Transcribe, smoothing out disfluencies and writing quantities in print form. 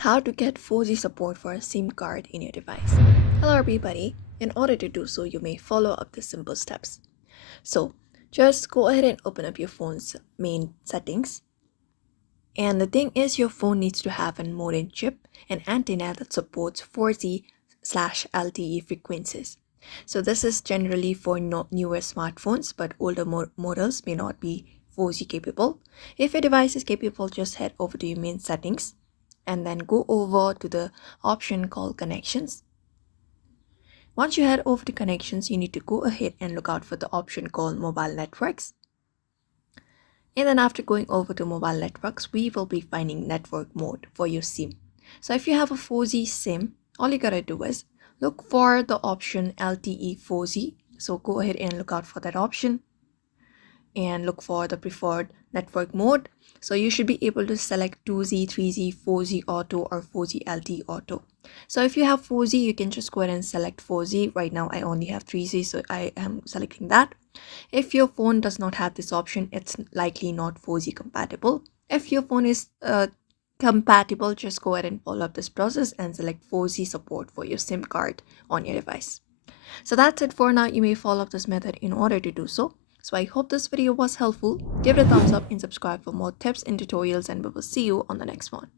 How to get 4G support for a SIM card in your device. Hello everybody. In order to do so, you may follow up the simple steps. So just go ahead and open up your phone's main settings. And the thing is, your phone needs to have a modem chip and antenna that supports 4G/LTE frequencies. So this is generally for newer smartphones, but older models may not be 4G capable. If your device is capable, just head over to your main settings and then go over to the option called connections. Once you head over to connections, you need to go ahead and look out for the option called mobile networks. And then after going over to mobile networks, we will be finding network mode for your SIM. So if you have a 4G SIM, all you gotta do is look for the option LTE 4G. So go ahead and look out for that option and look for the preferred network mode. So you should be able to select 2G, 3G, 4G auto or 4G LTE auto. So if you have 4G, you can just go ahead and select 4G. Right now I only have 3G, so I am selecting that. If your phone does not have this option, it's likely not 4G compatible. If your phone is compatible, just go ahead and follow up this process and select 4G support for your SIM card on your device. So that's it for now. You may follow up this method in order to do so. So I hope this video was helpful. Give it a thumbs up and subscribe for more tips and tutorials, and we will see you on the next one.